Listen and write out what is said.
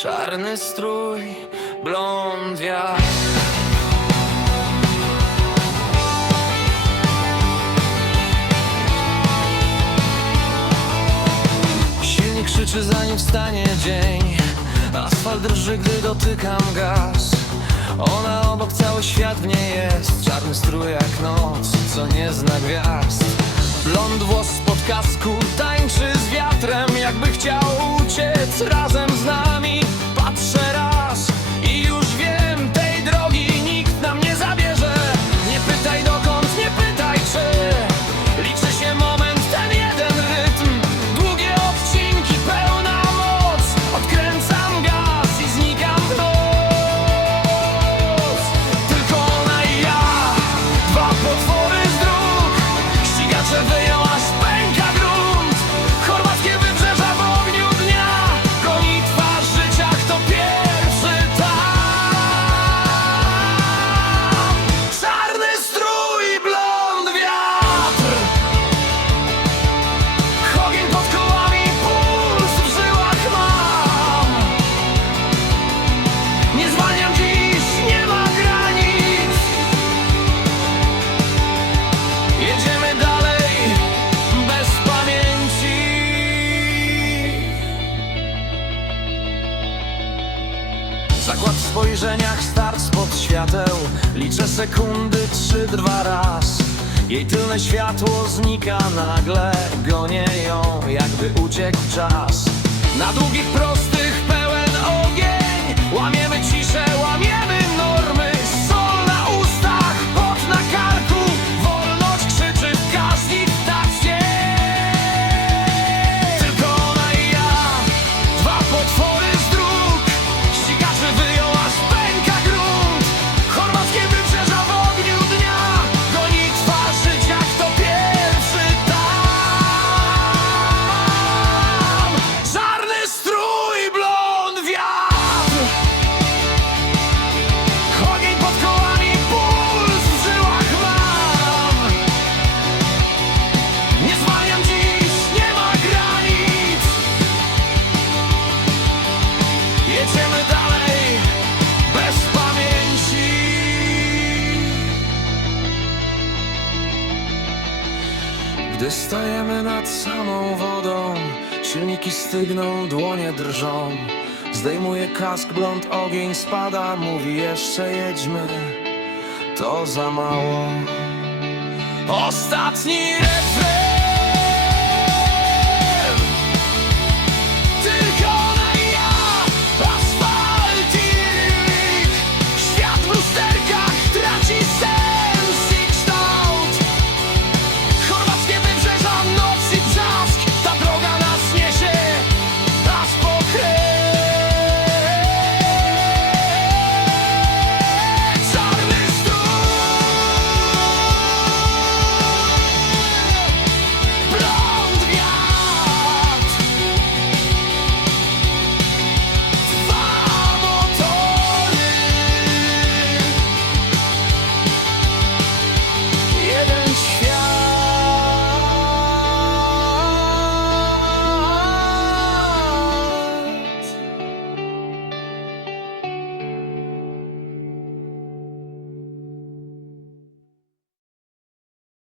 Czarny strój, blond Silnik krzyczy zanim wstanie dzień. Asfalt drży, gdy dotykam gaz. Ona obok, cały świat w niej jest. Czarny strój jak noc, co nie zna gwiazd. Blond włos kasku tańczy z wiatrem Jakby chciał uciec razem z nami Zakład w spojrzeniach, start spod świateł. Liczę sekundy, trzy, dwa raz. Jej tylne światło znika nagle Gonię ją, jakby uciekł czas. Na długich, prostych, Jedziemy dalej, bez pamięci. Gdy stajemy nad samą wodą Silniki stygną, dłonie drżą. Zdejmuje kask, blond ogień spada Mówi jeszcze jedźmy, to za mało. Ostatni refren